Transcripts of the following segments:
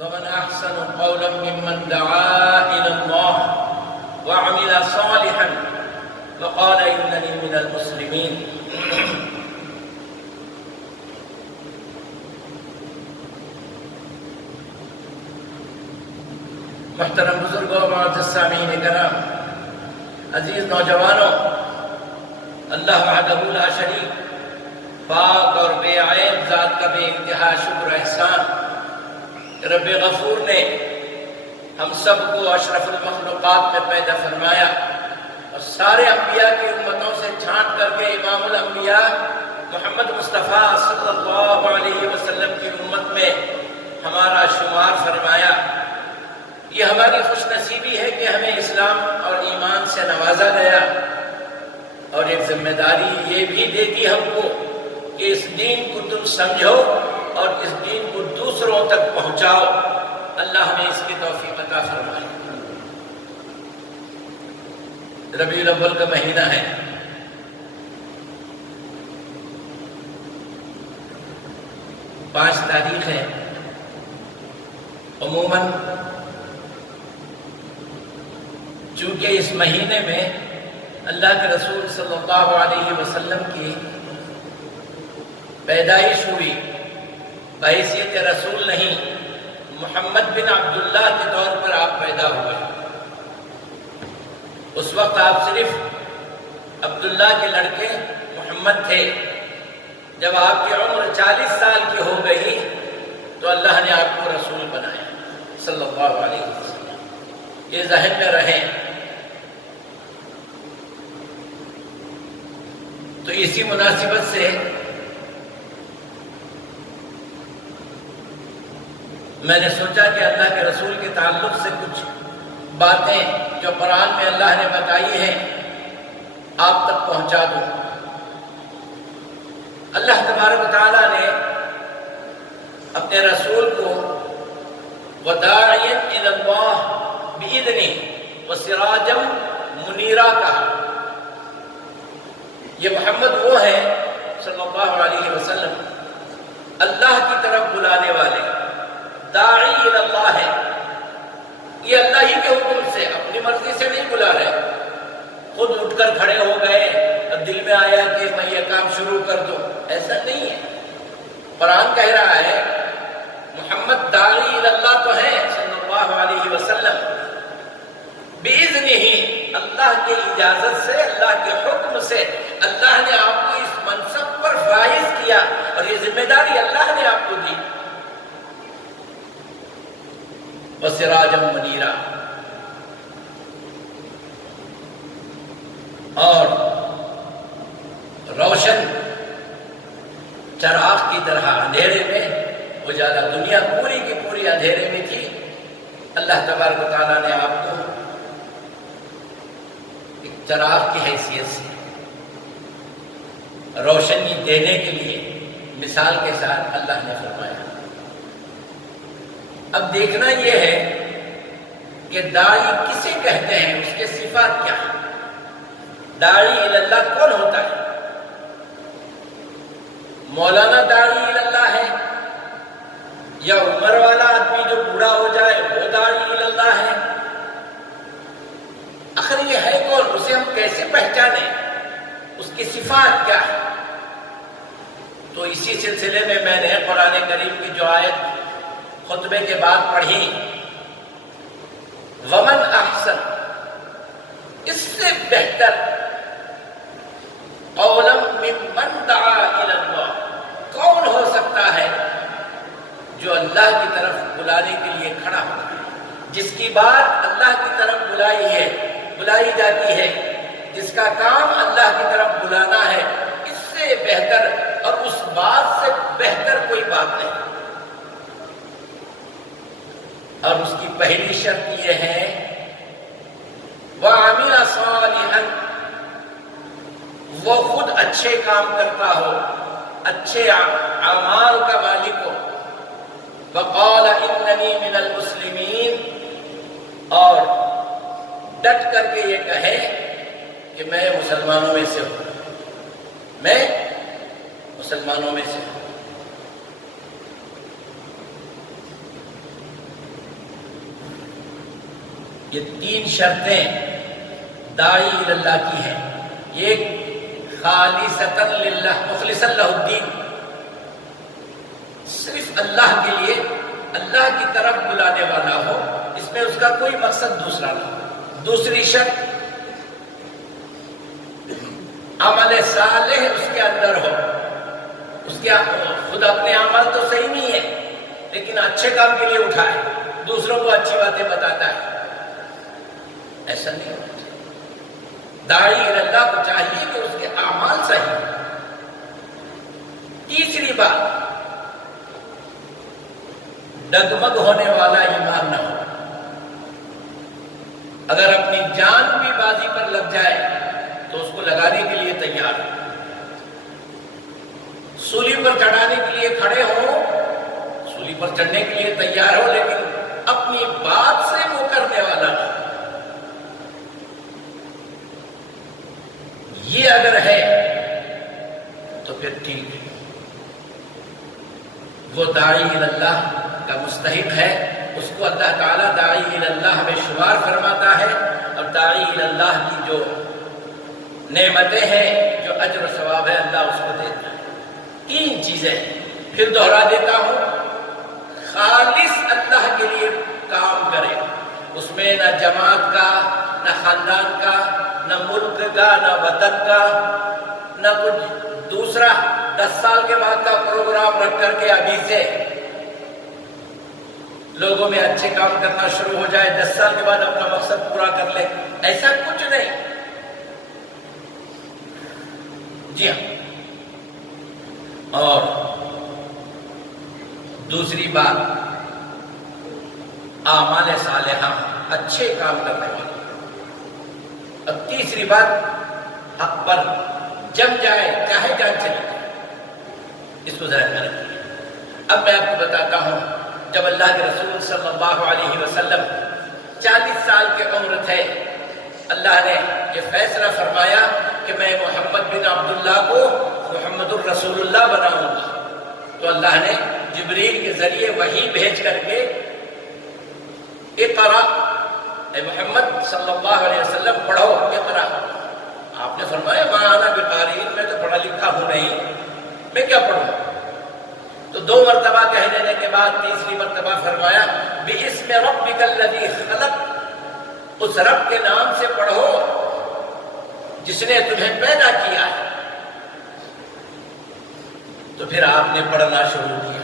ومن أحسن قولا ممن دعا إلى الله وعمل صالحا وقال إنني من المسلمين. محترم بزرگوں، معزز سامعین کرام، عزیز نوجوانوں، اللہ وحدہ لا شریک، پاک اور بے عیب ذات کا بے انتہا شکر احسان، رب غفور نے ہم سب کو اشرف المخلوقات میں پیدا فرمایا اور سارے انبیاء کی امتوں سے چھانٹ کر کے امام الانبیاء محمد مصطفیٰ صلی اللہ علیہ وسلم کی امت میں ہمارا شمار فرمایا۔ یہ ہماری خوش نصیبی ہے کہ ہمیں اسلام اور ایمان سے نوازا گیا، اور ایک ذمہ داری یہ بھی دے دی ہم کو کہ اس دین کو تم سمجھو اور اس دین کو دوسروں تک پہنچاؤ۔ اللہ ہمیں اس کی توفیق عطا فرمائے۔ ربیع الاول کا مہینہ ہے، پانچ تاریخ ہے۔ عموماً چونکہ اس مہینے میں اللہ کے رسول صلی اللہ علیہ وسلم کی پیدائش ہوئی، بحیثیت رسول نہیں، محمد بن عبداللہ کے طور پر آپ پیدا ہوئے۔ اس وقت آپ صرف عبداللہ کے لڑکے محمد تھے۔ جب آپ کی عمر 40 سال کی ہو گئی تو اللہ نے آپ کو رسول بنایا صلی اللہ علیہ وسلم۔ یہ ذہن میں رہے۔ تو اسی مناسبت سے میں نے سوچا کہ اللہ کے رسول کے تعلق سے کچھ باتیں جو قرآن میں اللہ نے بتائی ہیں آپ تک پہنچا دوں۔ اللہ تبارک و تعالیٰ نے اپنے رسول کو وَدَاعِيًا إِلَى اللَّهِ بِإِذْنِهِ وَسِرَاجًا مُنِيرًا کہا۔ یہ محمد وہ ہے صلی اللہ علیہ وسلم، اللہ کی طرف بلانے والے، داعی الی اللہ ہے۔ یہ اللہ ہی کے حکم سے، اپنی مرضی سے نہیں بلا رہے، خود اٹھ کر کھڑے ہو گئے اور دل میں آیا کہ میں یہ کام شروع کر دوں، ایسا نہیں ہے۔ قرآن کہہ رہا ہے محمد داعی الی اللہ تو ہے صلی اللہ علیہ وسلم، بِإِذْنِهِ، اللہ کی اجازت سے، اللہ کے حکم سے اللہ نے آپ کو اس منصب پر فائز کیا، اور یہ ذمہ داری اللہ نے آپ کو دی۔ وَسِرَاجًا مُنِيرًا، اور روشن چراغ کی طرح اندھیرے میں اجالا۔ دنیا پوری کی پوری اندھیرے میں تھی، اللہ تبارک و تعالیٰ نے آپ کو ایک چراغ کی حیثیت سے روشنی دینے کے لیے مثال کے ساتھ اللہ نے فرمایا۔ اب دیکھنا یہ ہے کہ داعی کسے کہتے ہیں، اس کے صفات کیا ہیں۔ داعی الی اللہ کون ہوتا ہے؟ مولانا داعی الی اللہ ہے، یا عمر والا آدمی جو بوڑھا ہو جائے وہ داعی الی اللہ ہے؟ آخر یہ ہے کون؟ اسے ہم کیسے پہچانیں؟ اس کی صفات کیا ہے؟ تو اسی سلسلے میں میں نے قرآن کریم کی جو آیت خطبے کے بعد پڑھی، ومن احسن، اس سے بہتر، قولا ممن دعا الی اللہ، کون ہو سکتا ہے جو اللہ کی طرف بلانے کے لیے کھڑا ہو، جس کی بات اللہ کی طرف بلائی جاتی ہے، جس کا کام اللہ کی طرف بلانا ہے، اس سے بہتر اور اس بات سے بہتر کوئی بات نہیں۔ اور اس کی پہلی شرط یہ ہے وَعَمِلَ صَالِحًا، وہ خود اچھے کام کرتا ہو، اچھے اعمال کا مالک ہو، وَقَالَ إِنَّنِي مِنَ الْمُسْلِمِينَ، اور ڈٹ کر کے یہ کہے کہ میں مسلمانوں میں سے ہوں، میں مسلمانوں میں سے ہوں۔ یہ 3 شرطیں داعی اللہ کی ہیں. ایک خالصتاً للہ مخلصاً لہ الدین، صرف اللہ کے لیے اللہ کی طرف بلانے والا ہو، اس میں اس کا کوئی مقصد دوسرا نہ ہو. دوسری شرط عمل صالح اس کے اندر ہو. اس کے خود اپنے عمل تو صحیح نہیں ہے لیکن اچھے کام کے لیے اٹھائے، دوسروں کو اچھی باتیں بتاتا ہے. ایسا نہیں ہونا چاہیے. داعی اللہ کو چاہیے کہ اس کے اعمال صحیح. تیسری بات، ڈگمگ ہونے والا ایمان نہ ہو. اگر اپنی جان بھی بازی پر لگ جائے تو اس کو لگانے کے لیے تیار ہو. سولی پر چڑھانے کے لیے کھڑے ہو، سولی پر چڑھنے کے لیے تیار ہو، لیکن اپنی بات سے وہ کرنے والا نہ. یہ اگر ہے تو پھر ٹھیک ہے، وہ داعی اللہ کا مستحق ہے. اس کو اللہ تعالیٰ داعی اللہ میں شمار فرماتا ہے، اور داعی اللہ کی جو نعمتیں ہیں، جو اجر و ثواب ہے، اللہ اس کو دیتا ہے. 3 چیزیں پھر دوہرا دیتا ہوں. خالص اللہ کے لیے کام کرے، اس میں نہ جماعت کا، نہ خاندان کا، نہ ملک کا، نہ وطن کا، نہ کچھ دوسرا 10 سال کے بعد کا پروگرام رکھ کر کے ابھی سے لوگوں میں اچھے کام کرنا شروع ہو جائے، 10 سال کے بعد اپنا مقصد پورا کر لے. ایسا کچھ نہیں. جی ہاں. اور دوسری بات، اعمال صالحہ، اچھے کام کرنے والے. اور تیسری بات، حق پر جم جائے چاہے جان چلی جائے. اس کو ذہن میں رکھیے. اب میں آپ کو بتاتا ہوں، جب اللہ کے رسول صلی اللہ علیہ وسلم 40 سال کے عمر تھے، اللہ نے یہ فیصلہ فرمایا کہ میں محمد بن عبداللہ کو محمد الرسول اللہ بناؤں گا. تو اللہ نے جبریل کے ذریعے وحی بھیج کر کے اقرا، اے محمد صلی اللہ علیہ وسلم پڑھو، اقرا. آپ نے فرمایا ما انا بقاری، میں تو پڑھا لکھا ہوں نہیں، میں کیا پڑھوں. تو 2 مرتبہ کہہ دینے کے بعد تیسری مرتبہ فرمایا بِاسْمِ رَبِّكَ الَّذِي خَلَقَ، اس رب کے نام سے پڑھو جس نے تمہیں پیدا کیا ہے. تو پھر آپ نے پڑھنا شروع کیا.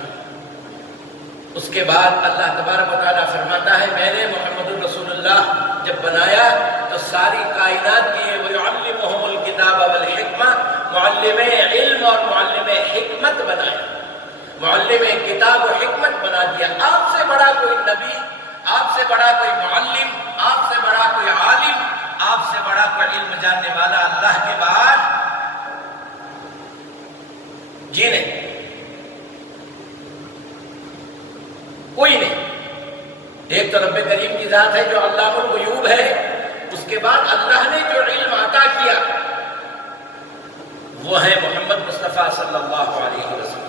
اس کے بعد اللہ تبارک و تعالیٰ فرماتا ہے میں نے محمد الرسول اللہ جب بنایا تو ساری کائنات کی وَيُعَلِّمُهُمُ الْكِتَابَ وَالْحِكْمَةَ، معلم علم اور معلم حکمت بنایا، معلم کتاب و حکمت بنا دیا. آپ سے بڑا کوئی نبی، آپ سے بڑا کوئی معلم، آپ سے بڑا کوئی عالم، آپ سے بڑا کوئی علم جاننے والا اللہ کے بعد جی نہیں، کوئی نہیں. ایک تو رب کریم کی ذات ہے جو علام الغیوب ہے، اس کے بعد اللہ نے جو علم عطا کیا وہ ہے محمد مصطفیٰ صلی اللہ علیہ وسلم.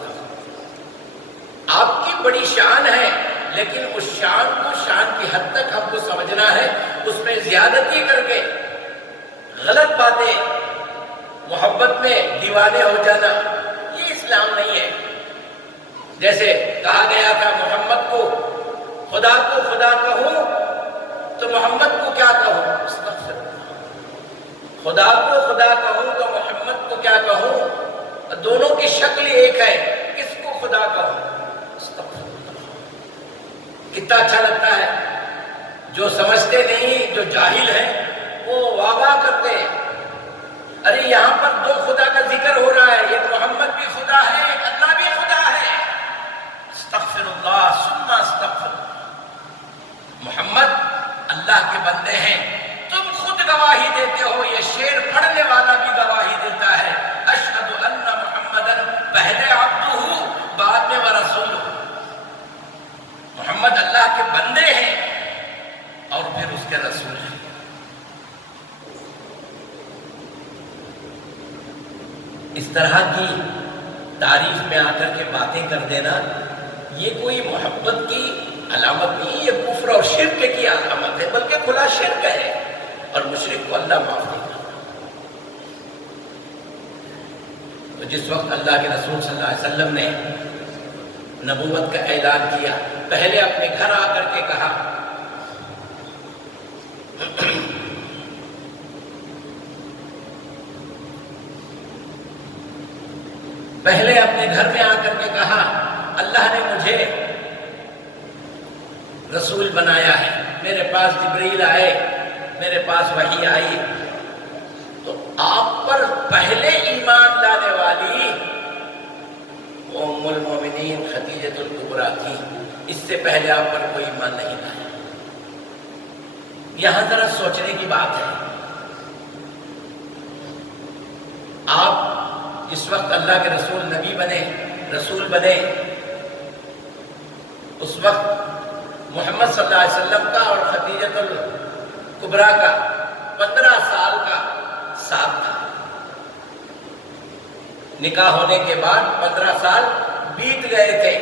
آپ کی بڑی شان ہے، لیکن اس شان کو شان کی حد تک ہم کو سمجھنا ہے. اس میں زیادتی کر کے غلط باتیں، محبت میں دیوانے ہو جانا، یہ اسلام نہیں ہے. جیسے کہا گیا تھا محمد کو خدا کہوں تو محمد کو کیا کہوں، خدا کو خدا کہوں تو محمد کو کیا کہوں. دونوں کی شکل ایک ہے، کس کو خدا کہوں. کتنا اچھا لگتا ہے. جو سمجھتے نہیں، جو جاہل ہیں، وہ واہ واہ کرتے ہیں. ارے یہاں پر 2 خدا کا ذکر ہو رہا ہے، ایک محمد بھی خدا ہے، ایک اللہ بھی خدا ہے. استغفر اللہ ثم استغفر اللہ. محمد اللہ کے بندے ہیں، تم خود گواہی دیتے ہو، یہ شعر پڑھنے والا بھی گواہی دیتا ہے. اشہد ان محمدن، پہلے عبدہ بعد میں ورسولہ. محمد اللہ کے بندے ہیں اور پھر اس کے رسول ہیں. اس طرح کی تعریف میں آ کر کے باتیں کر دینا یہ کوئی محبت کی علامت نہیں، یہ کفر کفر اور شرک کی علامت ہے، بلکہ کھلا شرک ہے، اور مشرک کو اللہ معاف نہیں کرتا۔ تو جس وقت اللہ کے رسول صلی اللہ علیہ وسلم نے نبوت کا اعلان کیا، پہلے اپنے گھر آ کر کے کہا، پہلے اپنے گھر میں آ کر کے کہا اللہ نے مجھے رسول بنایا ہے، میرے پاس جبریل آئے، میرے پاس وحی آئی، تو آپ پر پہلے ایمان لانے والی ام المومنین خدیجہ الکبریٰ تھی، اس سے پہلے آپ پر کوئی ایمان نہیں لایا۔ یہاں ذرا سوچنے کی بات ہے، آپ جس وقت اللہ کے رسول نبی بنے، رسول بنے، اس وقت محمد صلی اللہ علیہ وسلم کا اور خدیجہ الکبریٰ کا 15 سال کا ساتھ تھا۔ نکاح ہونے کے بعد 15 سال بیت گئے تھے،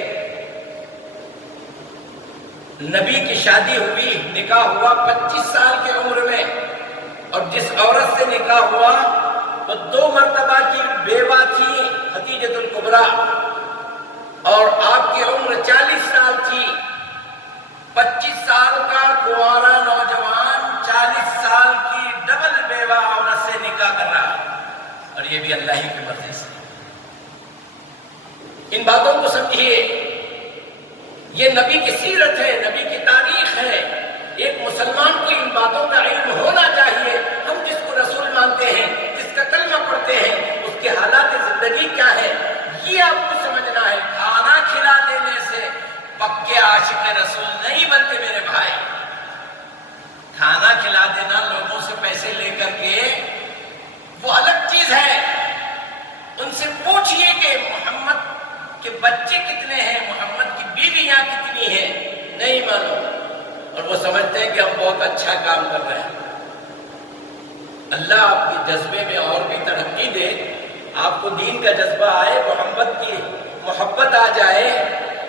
نبی کی شادی ہوئی، نکاح ہوا 25 سال کی عمر میں، اور جس عورت سے نکاح ہوا وہ 2 مرتبہ کی بیوہ تھی خدیجہ الکبریٰ، اور آپ کی عمر 40 سال تھی۔ 25 سال کا کنوارا نوجوان 40 سال کی ڈبل بیوہ عورت سے نکاح کر رہا ہے، اور یہ بھی اللہ ہی کی مرضی سے۔ ان باتوں کو سمجھیے، یہ نبی کی سیرت ہے، نبی کی تاریخ ہے۔ ایک مسلمان کو ان باتوں کا علم ہونا چاہیے۔ ہم جس کو رسول مانتے ہیں، جس کا کلمہ پڑھتے ہیں، اس کے حالات زندگی کیا ہے، یہ آپ کو سمجھنا ہے۔ کھانا کھلا دینے سے پکے عاشق رسول نہیں بنتے میرے بھائی۔ کھانا کھلا دینا لوگوں سے پیسے لے کر کے وہ الگ چیز ہے۔ ان سے پوچھئے کہ محمد کے بچے کتنے ہیں، محمد کی بیویاں کتنی ہیں، نہیں معلوم، اور وہ سمجھتے ہیں کہ ہم بہت اچھا کام کر رہے ہیں۔ اللہ آپ کے جذبے میں اور بھی ترقی دے، آپ کو دین کا جذبہ آئے، محمد کی محبت آ جائے،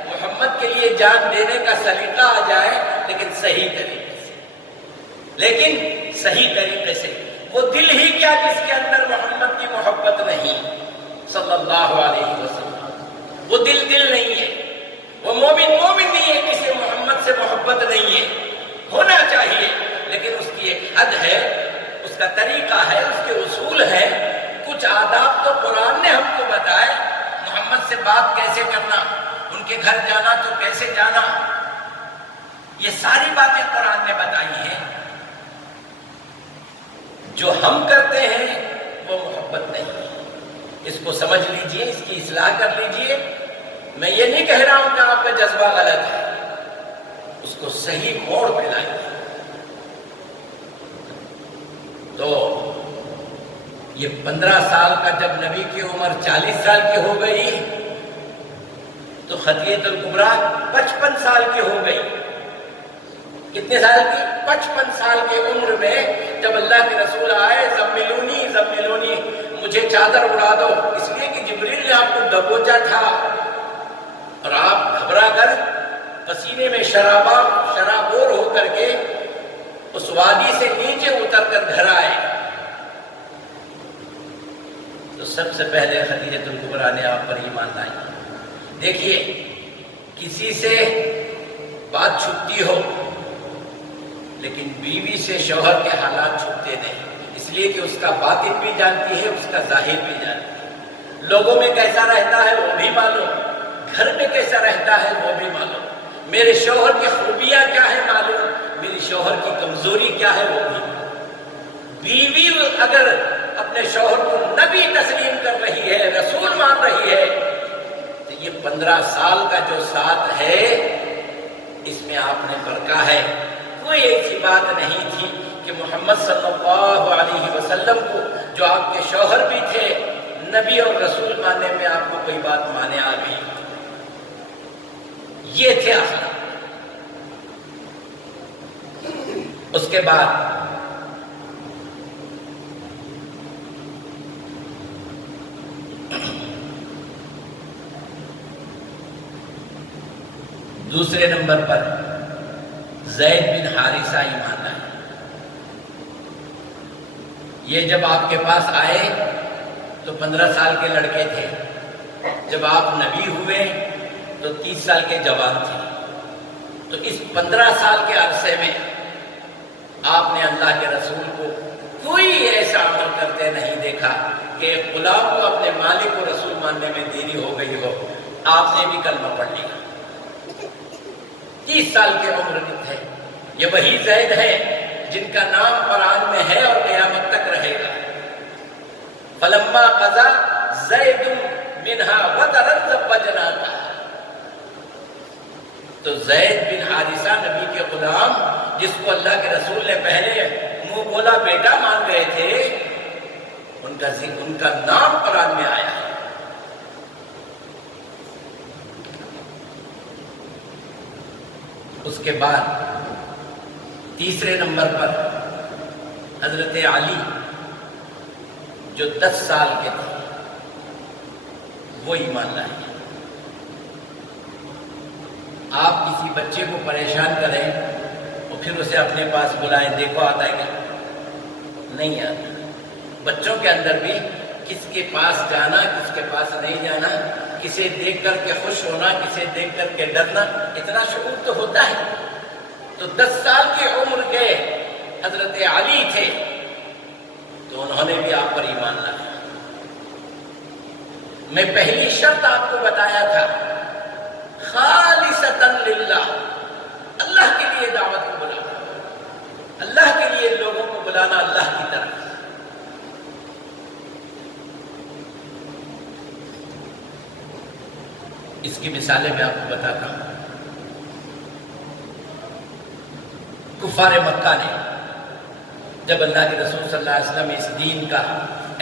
محمد کے لیے جان دینے کا سلیقہ آ جائے، لیکن صحیح طریقے سے، لیکن صحیح طریقے سے۔ وہ دل ہی کیا جس کے اندر محمد کی محبت نہیں صلی اللہ علیہ وسلم، وہ دل نہیں ہے، وہ مومن نہیں ہے، کسی محمد سے محبت نہیں ہے۔ ہونا چاہیے، لیکن اس کی ایک حد ہے، اس کا طریقہ ہے، اس کے اصول ہے۔ کچھ آداب تو قرآن نے ہم کو بتائے، محمد سے بات کیسے کرنا، ان کے گھر جانا تو کیسے جانا، یہ ساری باتیں قرآن نے بتائی ہیں۔ جو ہم کرتے ہیں وہ محبت نہیں ہے، اس کو سمجھ لیجئے، اس کی اصلاح کر لیجئے۔ میں یہ نہیں کہہ رہا ہوں کہ آپ کا جذبہ غلط ہے، اس کو صحیح موڑ پہ لائیں۔ تو یہ 15 سال کا جب نبی کی عمر 40 سال کی ہو گئی، تو خدیجہ الکبریٰ 55 سال کی ہو گئی۔ کتنے سال کی؟ 55 سال کی عمر میں جب اللہ کے رسول آئے، زملونی زملونی، مجھے چادر اڑا دو، اس لیے کہ جبریل نے آپ کو دبوچا تھا، اور آپ گھبرا کر پسینے میں شرابور ہو کر کے اس وادی سے نیچے اتر کر گھر آئے۔ تو سب سے پہلے خدیجہ الکبریٰ نے آپ پر ایمان لائی۔ دیکھیے، کسی سے بات چھپتی ہو، لیکن بیوی سے شوہر کے حالات چھپتے نہیں، اس لیے کہ اس کا باطن بھی جانتی ہے، اس کا ظاہر بھی جانتی ہے۔ لوگوں میں کیسا رہتا ہے وہ بھی معلوم، گھر میں کیسا رہتا ہے وہ بھی معلوم، میرے شوہر کی خوبیاں کیا ہے معلوم، میری شوہر کی کمزوری کیا ہے وہ بھی معلوم۔ بیوی اگر اپنے شوہر کو نبی تسلیم کر رہی ہے، رسول مان رہی ہے، تو یہ 15 سال کا جو ساتھ ہے، اس میں آپ نے پرکھا ہے۔ کوئی ایسی بات نہیں تھی کہ محمد صلی اللہ علیہ وسلم کو، جو آپ کے شوہر بھی تھے، نبی اور رسول ماننے میں آپ کو کوئی بات مانے آ گئی۔ یہ تھے اخلاق۔ اس کے بعد دوسرے نمبر پر زید بن حارثہ ایمان لائے۔ یہ جب آپ کے پاس آئے تو 15 سال کے لڑکے تھے، جب آپ نبی ہوئے تو 30 سال کے جوان تھے۔ تو اس 15 سال کے عرصے میں آپ نے اللہ کے رسول کو کوئی ایسا عمل کرتے نہیں دیکھا کہ غلام کو اپنے مالک کو رسول ماننے میں دیری ہو گئی ہو۔ آپ نے بھی کلمہ پڑھ لیا، 30 سال کے عمر کے تھے۔ یہ وہی زید ہے جن کا نام قرآن میں ہے اور قیامت تک رہے گا۔ فلما قضا زید منہا وطرا زوجناکا۔ تو زید بن حارثہ نبی کے غلام، جس کو اللہ کے رسول نے پہلے منہ بولا بیٹا مان گئے تھے، ان کا نام قرآن میں آیا ہے۔ اس کے بعد تیسرے نمبر پر حضرت علی جو 10 سال کے تھے، وہ ایمان لائے۔ آپ کسی بچے کو پریشان کریں اور پھر اسے اپنے پاس بلائیں، دیکھو آتا ہے کیا؟ نہیں آتا۔ بچوں کے اندر بھی کس کے پاس جانا، کس کے پاس نہیں جانا، کسے دیکھ کر کے خوش ہونا، کسے دیکھ کر کے ڈرنا، اتنا شعور تو ہوتا ہے۔ تو 10 سال کی عمر کے حضرت علی تھے، تو انہوں نے بھی آپ پر ایمان لایا۔ میں پہلی شرط آپ کو بتایا تھا، خالصتاً للہ، اللہ کے لیے دعوت کو بلانا، اللہ کے لیے لوگوں کو بلانا اللہ کی طرف۔ اس کی مثالیں میں آپ کو بتاتا ہوں۔ کفار مکہ نے جب اللہ کے رسول صلی اللہ علیہ وسلم اس دین کا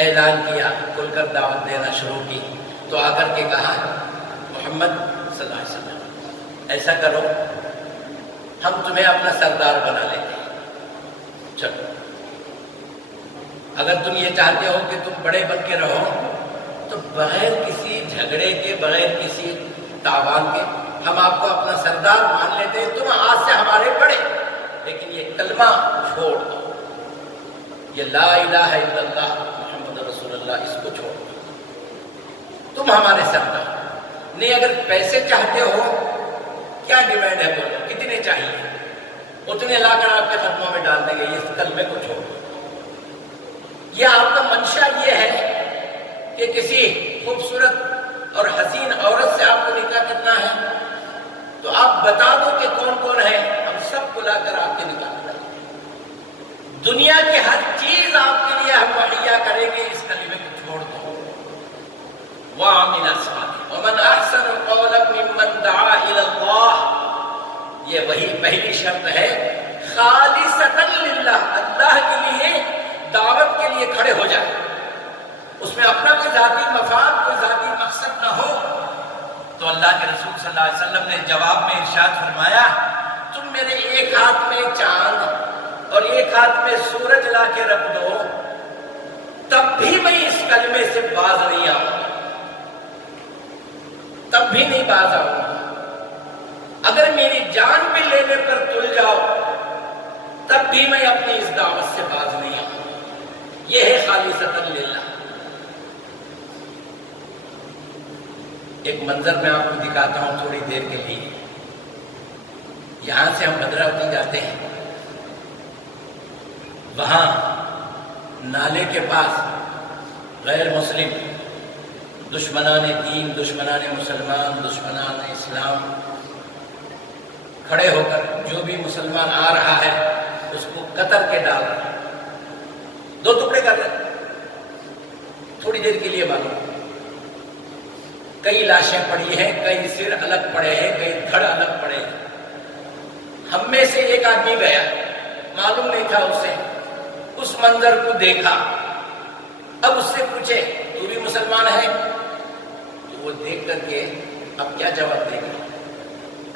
اعلان کیا، کھل کر دعوت دینا شروع کی، تو آ کر کے کہا محمد صلی اللہ علیہ وسلم ایسا کرو، ہم تمہیں اپنا سردار بنا لیتے ہیں، چلو اگر تم یہ چاہتے ہو کہ تم بڑے بن کے رہو تو بغیر کسی جھگڑے کے، بغیر کسی تاوان کے ہم آپ کو اپنا سردار مان لیتے ہیں، تم آج سے ہمارے بڑے، لیکن یہ کلمہ چھوڑ دو، یہ لا الہ الا اللہ محمد رسول اللہ، اس کو چھوڑ دو، تم ہمارے سردار نہیں۔ اگر پیسے چاہتے ہو، کیا ڈیمانڈ ہے بولو، کتنے چاہیے، اتنے لا کر آپ کے قدموں میں ڈال دیں گے، اس کلمے کو چھوڑ دو۔ یہ آپ کا منشا یہ ہے کہ کسی خوبصورت اور حسین عورت سے آپ کو نکاح کرنا ہے تو آپ بتا دو کہ کون کون ہے، ہم سب کو لا کر آپ کے نکاح کریں گے، دنیا کی ہر چیز آپ کے لیے ہم مہیا کریں گے، اس کلمے کو چھوڑ دو۔ وَعَمِلَ صَالِحًا وَمَنْ أَحْسَنُ قَوْلًا مِّمَّنْ دَعَا إِلَى اللَّهِ۔ یہ وہی پہلی شرط ہے، خالصتاً للہ، اللہ کے لیے دعوت کے لیے کھڑے ہو جائے، اس میں اپنا کوئی ذاتی مفاد، کوئی ذاتی مقصد نہ ہو۔ تو اللہ کے رسول صلی اللہ علیہ وسلم نے جواب میں ارشاد فرمایا، تم میرے ایک ہاتھ میں چاند اور ایک ہاتھ میں سورج لا کے رکھ دو، تب بھی میں اس کلمے سے باز نہیں آؤں گا، تب بھی نہیں باز آؤں گا۔ اگر میری جان بھی لینے پر تل جاؤ تب بھی میں اپنی اس دعوت سے باز نہیں آؤں گا۔ یہ ہے خالصتاً للہ۔ ایک منظر میں آپ کو دکھاتا ہوں تھوڑی دیر کے لیے۔ یہاں سے ہم بھدراوتی جاتے ہیں، وہاں نالے کے پاس غیر مسلم، دشمنان دین، دشمنان مسلمان، دشمنان اسلام کھڑے ہو کر جو بھی مسلمان آ رہا ہے اس کو قطر کے ڈال رہے ہیں، 2 ٹکڑے کر رہے ہیں۔ تھوڑی دیر کے لیے معلوم، کئی لاشیں پڑی ہیں، کئی سر الگ پڑے ہیں، کئی دھڑ الگ پڑے ہیں۔ ہم میں سے ایک آدمی گیا، معلوم نہیں تھا اسے، اس منظر کو دیکھا، اب اس سے پوچھے تو بھی مسلمان ہے؟ تو وہ دیکھ کر کے اب کیا جواب دے گا؟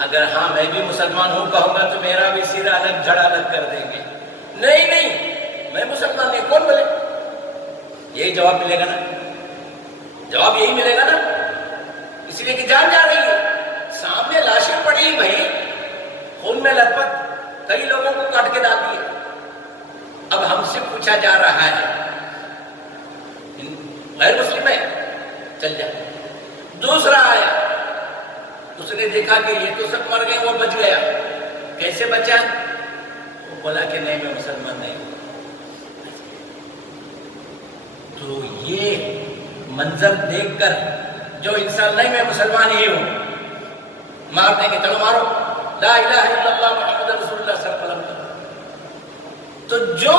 اگر ہاں میں بھی مسلمان ہوں کہوں گا تو میرا بھی سر الگ دھڑ الگ کر دیں گے۔ نہیں میں مسلمان نہیں، کون بولے؟ یہی جواب ملے گا نا، جواب یہی ملے گا نا، اس لیے کہ جان جا رہی ہے، سامنے لاشیں پڑی بھائی، خون میں لت پت، کئی لوگوں کو کاٹ کے ڈال دیا. اب ہم سے پوچھا جا رہا ہے غیر مسلم ہے چل جا. دوسرا آیا, اس نے دیکھا کہ یہ تو سب مر گئے, وہ بچ گیا. کیسے بچا؟ وہ بولا کہ نہیں میں مسلمان نہیں ہوں. تو یہ منظر دیکھ کر جو انسان نہیں میں مسلمان ہی ہوں, مار دیں گے, چلو مارو, لا الہ الا اللہ محمد رسول اللہ صلی اللہ علیہ وسلم. تو جو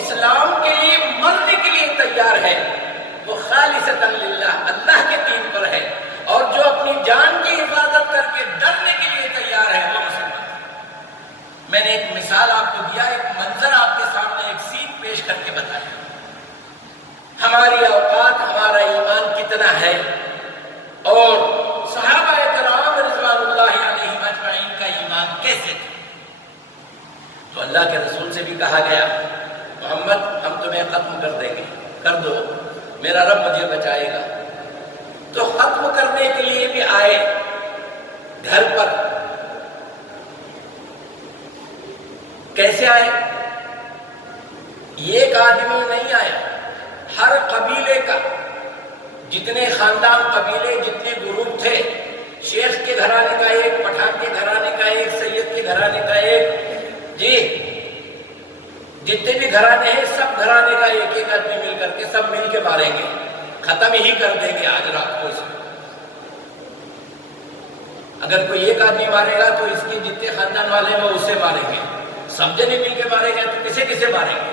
اسلام کے لیے مرنے کے لیے تیار ہے وہ خالصتاً للہ اللہ کے دین پر ہے, اور جو اپنی جان کی حفاظت کر کے ڈرنے کے لیے تیار ہے وہ مسلمان ہے. میں نے ایک مثال آپ کو دیا, ایک منظر آپ کے سامنے ایک سین پیش کر کے بتایا. ہماری اوقات, ہمارا ایمان کتنا ہے, اور صحابہ کرام رضوان اللہ علیہم اجمعین کا ایمان کیسے تھا. تو اللہ کے رسول سے بھی کہا گیا محمد ہم تمہیں ختم کر دیں گے, کر دو, میرا رب مجھے بچائے گا. تو ختم کرنے کے لیے بھی آئے گھر پر. کیسے آئے؟ ایک آدمی نہیں آیا, ہر قبیلے کا, جتنے خاندان قبیلے جتنے گروپ تھے, شیخ کے گھرانے کا ایک, پٹھان کے گھرانے کا ایک, سید کے گھرانے کا ایک, جی جتنے بھی گھرانے ہیں سب گھرانے کا ایک ایک آدمی مل کر کے سب مل کے ماریں گے, ختم ہی کر دیں گے آج رات کو اسے. اگر کوئی ایک آدمی مارے گا تو اس کے جتنے خاندان والے ہیں وہ اسے ماریں گے, سب جنے مل کے ماریں گے تو کسے کسے ماریں گے.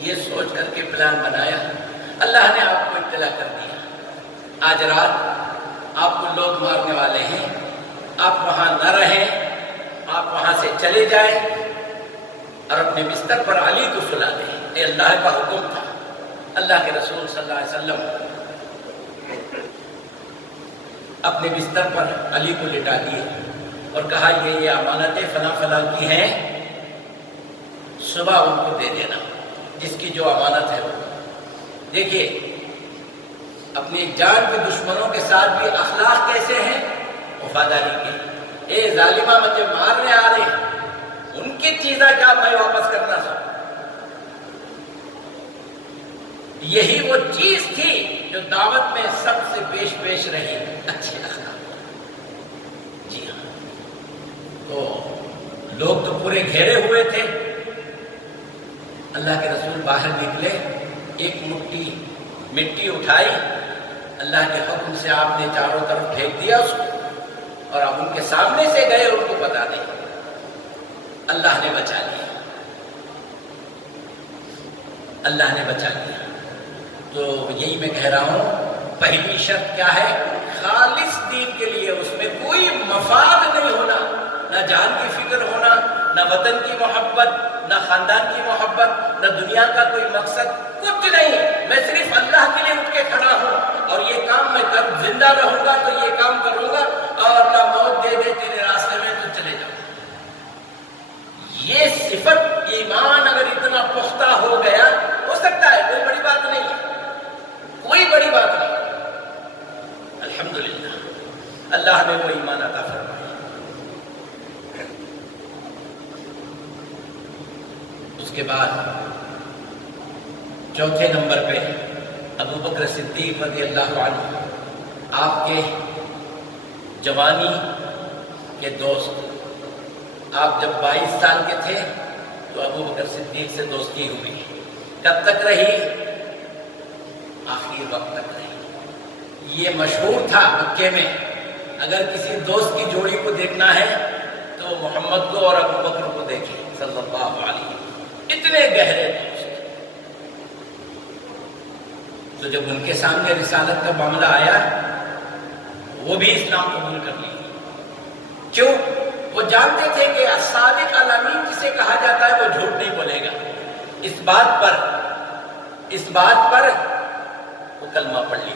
یہ سوچ کر کے پلان بنایا. اللہ نے آپ کو اطلاع کر دیا آج رات آپ کو لوگ مارنے والے ہیں, آپ وہاں نہ رہیں, آپ وہاں سے چلے جائیں اور اپنے بستر پر علی کو سلا دیں. یہ اللہ کا حکم تھا. اللہ کے رسول صلی اللہ علیہ وسلم اپنے بستر پر علی کو لٹا دیے اور کہا یہ امانتیں فلاں فلاں کی ہیں, صبح ان کو دے دینا جس کی جو امانت ہے وہ. دیکھیے اپنی جان کے دشمنوں کے ساتھ بھی اخلاق کیسے ہیں, وفاداری کے. اے ظالمہ مجھے مارنے آ رہے ہیں, ان کی چیزیں کیا میں واپس کرنا سا. یہی وہ چیز تھی جو دعوت میں سب سے پیش رہی, اچھے اخلاق. جی ہاں, تو لوگ تو پورے گھیرے ہوئے تھے. اللہ کے رسول باہر نکلے, ایک مٹی اٹھائی, اللہ کے حکم سے آپ نے چاروں طرف پھینک دیا اس کو, اور اب ان کے سامنے سے گئے, ان کو پتا نہیں. اللہ نے بچا لیا, اللہ نے بچا لیا. تو یہی میں کہہ رہا ہوں, پہلی شرط کیا ہے؟ خالص دین کے لیے اس میں کوئی مفاد نہیں ہونا, نہ جان کی فکر ہونا, نہ وطن کی محبت, نہ خاندان کی محبت, نہ دنیا کا کوئی مقصد, کچھ نہیں. میں صرف اللہ کے لیے اٹھ کے کھڑا ہوں اور یہ کام میں کر زندہ رہوں گا تو یہ کام کروں گا, اور اللہ موت دے دے تیرے راستے میں تو چلے جاؤں. یہ صفت ایمان اگر اتنا پختہ ہو گیا, ہو سکتا ہے کوئی بڑی بات نہیں ہے, کوئی بڑی بات نہیں. الحمدللہ اللہ نے وہ ایمان عطا فرمایا. اس کے بعد چوتھے نمبر پہ ابو بکر صدیق رضی اللہ عنہ, آپ کے جوانی کے دوست. آپ جب 22 سال کے تھے تو ابو بکر صدیق سے دوستی ہوئی. کب تک رہی؟ آخری وقت تک رہی. یہ مشہور تھا مکے میں, اگر کسی دوست کی جوڑی کو دیکھنا ہے تو محمد کو اور ابو بکر کو دیکھیں صلی اللہ علیہ وسلم. اتنے گہرے دوست. تو جب ان کے سامنے رسالت کا معاملہ آیا, وہ بھی اسلام قبول کر لی. کیوں؟ وہ جانتے تھے کہ صادق الامین جسے کہا جاتا ہے وہ جھوٹ نہیں بولے گا. اس بات پر وہ کلمہ پڑھ لی.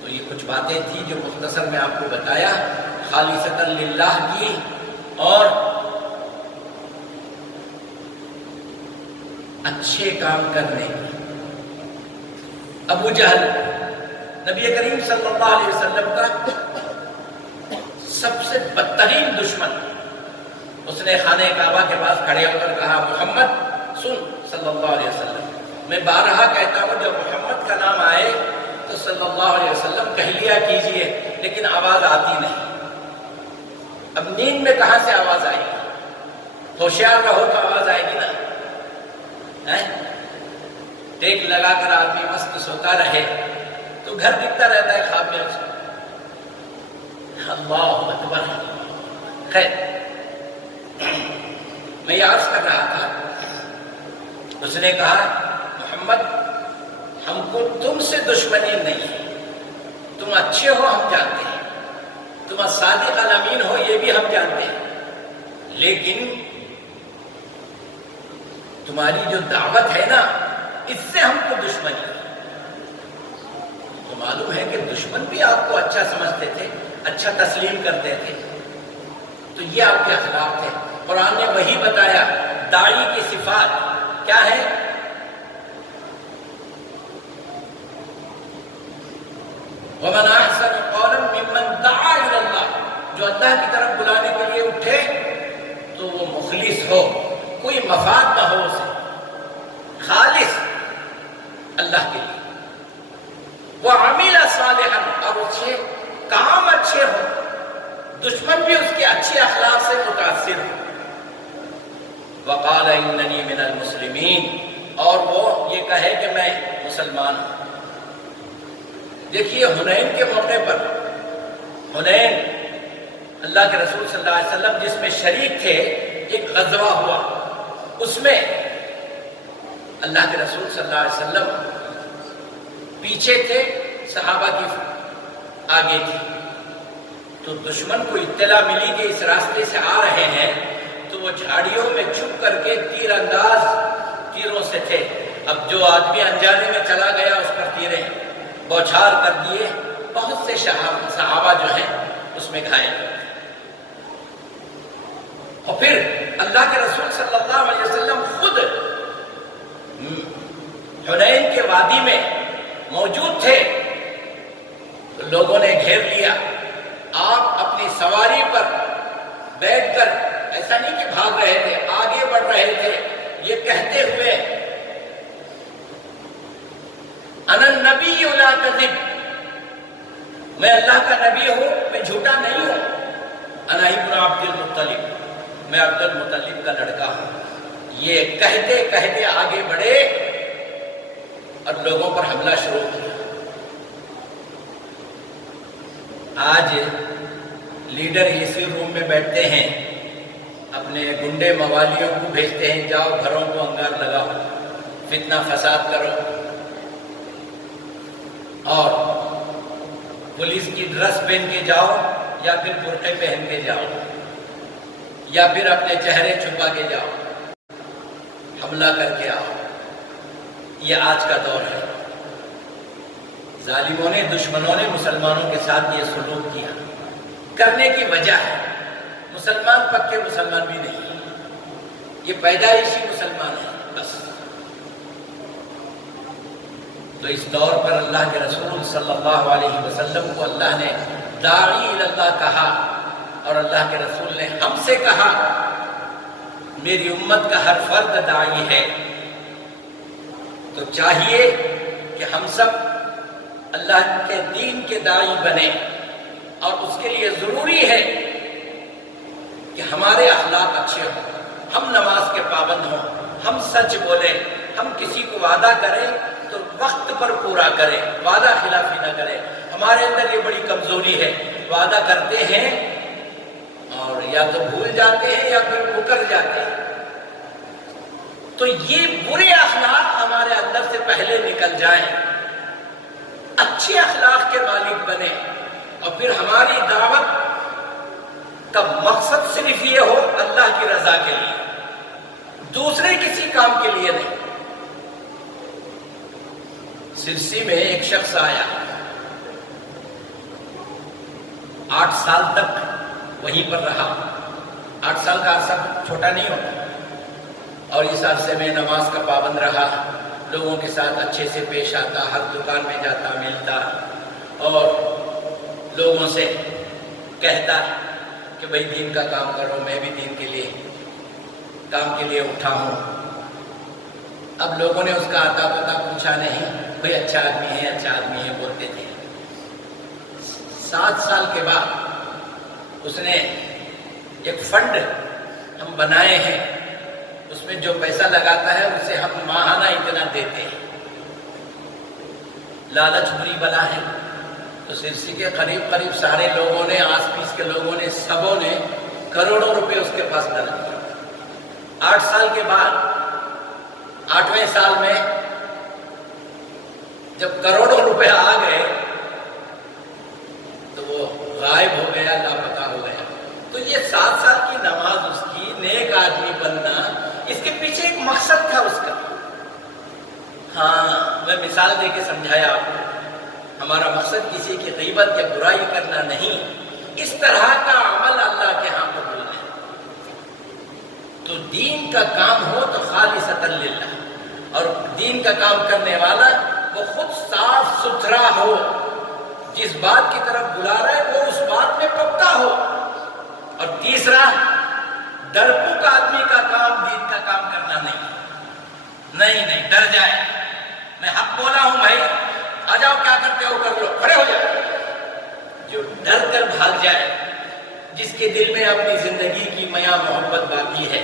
تو یہ کچھ باتیں تھیں جو مختصر میں آپ کو بتایا, خالصتاً للہ کی. اور اچھے کام کرنے کی. ابو جہل نبی کریم صلی اللہ علیہ وسلم کا سب سے بدترین دشمن, اس نے خانہ کعبہ کے پاس کھڑے ہو کر کہا محمد سن صلی اللہ علیہ وسلم، میں بارہا کہتا ہوں جب محمد کا نام آئے تو صلی اللہ علیہ وسلم کہہ لیا کیجئے، لیکن آواز آتی نہیں۔ اب نیند میں کہاں سے آواز آئے گی؟ ہوشیار رہو تو آواز آئے گی نا۔ ٹیک لگا کر آدمی مست سوتا رہے تو گھر دکھتا رہتا ہے خواب میں اس کو۔ اللہ اکبر۔ خیر، میں یہ عرض کر رہا تھا، اس نے کہا محمد ہم کو تم سے دشمنی نہیں ہے، تم اچھے ہو ہم جانتے ہیں، تم صادق الامین ہو یہ بھی ہم جانتے ہیں، لیکن تمہاری جو دعوت ہے نا اس سے ہم کو دشمنی ہے۔ تو معلوم ہے کہ دشمن بھی آپ کو اچھا سمجھتے تھے، اچھا تسلیم کرتے تھے، تو یہ آپ کے اخلاق تھے۔ قرآن نے وہی بتایا، داعی کی صفات کیا ہے؟ وَمَنْ أَحْسَنُ قَوْلًا مِّمَّنْ دَعَا إِلَى اللَّهِ، جو اللہ کی طرف بلانے کے لیے اٹھے تو وہ مخلص ہو، کوئی مفاد نہ ہو اسے، خالص اللہ کے لیے، وَعَمِلَ صَالِحًا، اور اس کے کام اچھے ہوں، دشمن بھی اس کے اچھے اخلاق سے متاثر ہو۔ وَقَالَ إِنَّنِي مِنَ الْمُسْلِمِينَ، اور وہ یہ کہے کہ میں مسلمان ہوں۔ دیکھیے حنین کے موقع پر، حنین اللہ کے رسول صلی اللہ علیہ وسلم جس میں شریک تھے، ایک غزوہ ہوا، اس میں اللہ کے رسول صلی اللہ علیہ وسلم پیچھے تھے، صحابہ کی آگے تھی، تو دشمن کو اطلاع ملی کہ اس راستے سے آ رہے ہیں، تو وہ جھاڑیوں میں چھپ کر کے تیر انداز تیروں سے تھے۔ اب جو آدمی انجانے میں چلا گیا اس پر تیریں بوچھار کر دیے، بہت سے صحابہ جو ہیں اس میں گھائل ہوئے۔ اور پھر اللہ کے رسول صلی اللہ علیہ وسلم خود حنین کے وادی میں موجود تھے، تو لوگوں نے گھیر لیا۔ آپ اپنی سواری پر بیٹھ کر ایسا نہیں کہ بھاگ رہے تھے، آگے بڑھ رہے تھے، یہ کہتے ہوئے انا النبی لا کذب، میں اللہ کا نبی ہوں، میں جھوٹا نہیں ہوں، انا ابن عبد المطلب، میں عبد المطلب کا لڑکا ہوں۔ یہ کہتے کہتے آگے بڑھے اور لوگوں پر حملہ شروع کیا۔ آج لیڈر اسی روم میں بیٹھتے ہیں، اپنے گنڈے موالیوں کو بھیجتے ہیں، جاؤ گھروں کو انگار لگاؤ، فتنہ فساد کرو، اور پولیس کی ڈریس پہن کے جاؤ یا پھر برقعے پہن کے جاؤ یا پھر اپنے چہرے چھپا کے جاؤ، حملہ کر کے آؤ۔ یہ آج کا دور ہے۔ ظالموں نے، دشمنوں نے مسلمانوں کے ساتھ یہ سلوک کیا، کرنے کی وجہ ہے مسلمان پکے مسلمان بھی نہیں، یہ پیدائشی مسلمان ہے بس۔ تو اس دور پر اللہ کے رسول صلی اللہ علیہ وسلم کو اللہ نے داعی اللہ کہا، اور اللہ کے رسول نے ہم سے کہا میری امت کا ہر فرد داعی ہے۔ تو چاہیے کہ ہم سب اللہ کے دین کے داعی بنیں، اور اس کے لیے ضروری ہے کہ ہمارے اخلاق اچھے ہوں، ہم نماز کے پابند ہوں، ہم سچ بولیں، ہم کسی کو وعدہ کریں تو وقت پر پورا کریں، وعدہ خلافی نہ کریں۔ ہمارے اندر یہ بڑی کمزوری ہے، وعدہ کرتے ہیں اور یا تو بھول جاتے ہیں یا پھر مکر جاتے ہیں۔ تو یہ برے اخلاق ہمارے اندر سے پہلے نکل جائیں، اچھے اخلاق کے مالک بنے، اور پھر ہماری دعوت کا مقصد صرف یہ ہو اللہ کی رضا کے لیے، دوسرے کسی کام کے لیے نہیں۔ سرسی میں ایک شخص آیا، 8 سال تک وہیں پر رہا۔ 8 سال کا عرصہ چھوٹا نہیں ہوتا، اور اس عرصے میں نماز کا پابند رہا، لوگوں کے ساتھ اچھے سے پیش آتا، ہر دکان میں جاتا ملتا، اور لوگوں سے کہتا کہ کہ بھائی دین کا کام کرو، میں بھی دین کے لیے کام کے لیے اٹھا ہوں۔ اب لوگوں نے اس کا آتا پتا پوچھا نہیں، بھائی اچھا آدمی ہے اچھا آدمی ہے بولتے تھے۔ 7 سال کے بعد اس نے ایک فنڈ ہم بنائے ہیں، اس میں جو پیسہ لگاتا ہے اسے ہم ماہانہ اتنا دیتے ہیں۔ لالچ بری بلا ہے، تو سرسی کے قریب سارے لوگوں نے، آس پاس کے لوگوں نے، سبوں نے کروڑوں روپے اس کے پاس ڈال دیا۔ 8 سال کے بعد 8ویں سال میں جب کروڑوں روپے آ گئے تو وہ غائب ہو گیا، لاپتہ ہو گیا۔ تو یہ 7 سال کی نماز اس کی، نیک آدمی بننا، اس کے پیچھے ایک مقصد تھا اس کا۔ ہاں میں مثال دے کے سمجھایا آپ کو، ہمارا مقصد کسی کی غیبت یا برائی کرنا نہیں، اس طرح کا عمل اللہ کے ہاں قبول ہے۔ تو دین کا کام ہو تو خالصۃ للہ، اور دین کا کام کرنے والا وہ خود صاف ستھرا ہو، جس بات کی طرف بلا رہے وہ اس بات میں پکا ہو۔ اور تیسرا، ڈرپوک آدمی کا کام دین کا کام کرنا نہیں ڈر جائے، میں حق بولا ہوں بھائی آ جاؤ کیا کرتے ہو کر لو، کھڑے ہو جائے۔ جو ڈر کر بھاگ جائے، جس کے دل میں اپنی زندگی کی میاں محبت باقی ہے،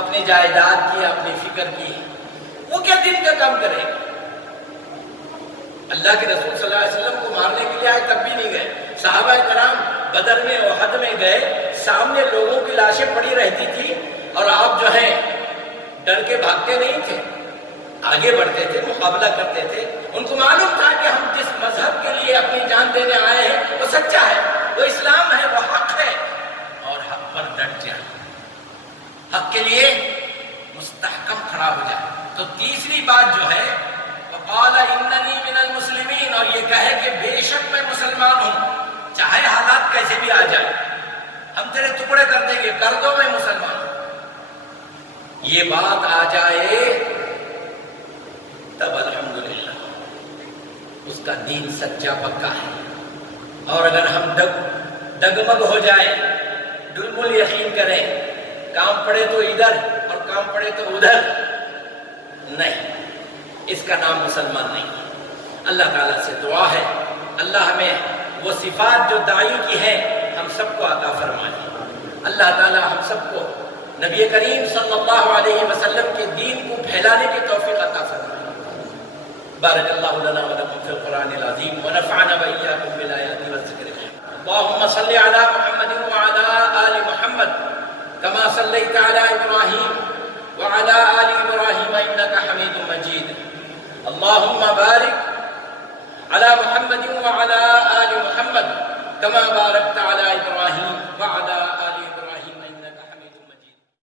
اپنی جائیداد کی، اپنی فکر کی، وہ کیا دین کا کام کرے؟ اللہ کے رسول صلی اللہ علیہ وسلم کو مارنے کے لیے آئے تب بھی نہیں گئے۔ صحابہ کرام بدر میں احد میں گئے، سامنے لوگوں کی لاشیں پڑی رہتی تھی اور آپ جو ہیں ڈر کے بھاگتے نہیں تھے، آگے بڑھتے تھے، مقابلہ کرتے تھے۔ ان کو معلوم تھا کہ ہم جس مذہب کے لیے اپنی جان دینے آئے ہیں وہ سچا ہے، وہ اسلام ہے، وہ حق ہے، اور حق پر ڈٹ جائے، حق کے لیے مستحکم کھڑا ہو جائے۔ تو تیسری بات جو ہے وقال اننی من المسلمین، اور یہ کہے کہ بے شک میں مسلمان ہوں، چاہے حالات کیسے بھی آ جائے، ہم تیرے ٹکڑے کر دیں گے، کر دو میں مسلمان ہوں۔ یہ بات آ جائے تب الحمدللہ اس کا دین سچا پکا ہے۔ اور اگر ہم ڈگمگ ہو جائیں، ڈلمل یقین کریں، کام پڑے تو ادھر اور کام پڑے تو ادھر، نہیں، اس کا نام مسلمان نہیں ہے۔ اللہ تعالیٰ سے دعا ہے اللہ ہمیں وہ صفات جو داعی کی ہیں ہم سب کو عطا فرمائے۔ اللہ تعالیٰ ہم سب کو نبی کریم صلی اللہ علیہ وسلم کے دین کو پھیلانے کی توفیق عطا فرمائے۔ بارک اللہ لنا ولکم فی القرآن العظیم ونفعنا وإیاکم بالآیات والذکر الحکیم۔ اللہم صل علی محمد وعلی آل محمد کما صلیت علی ابراہیم وعلی آل ابراہیم انک حمید مجید۔ اللہم بارک علی محمد وعلی آل محمد کما بارکت علی ابراہیم وعلی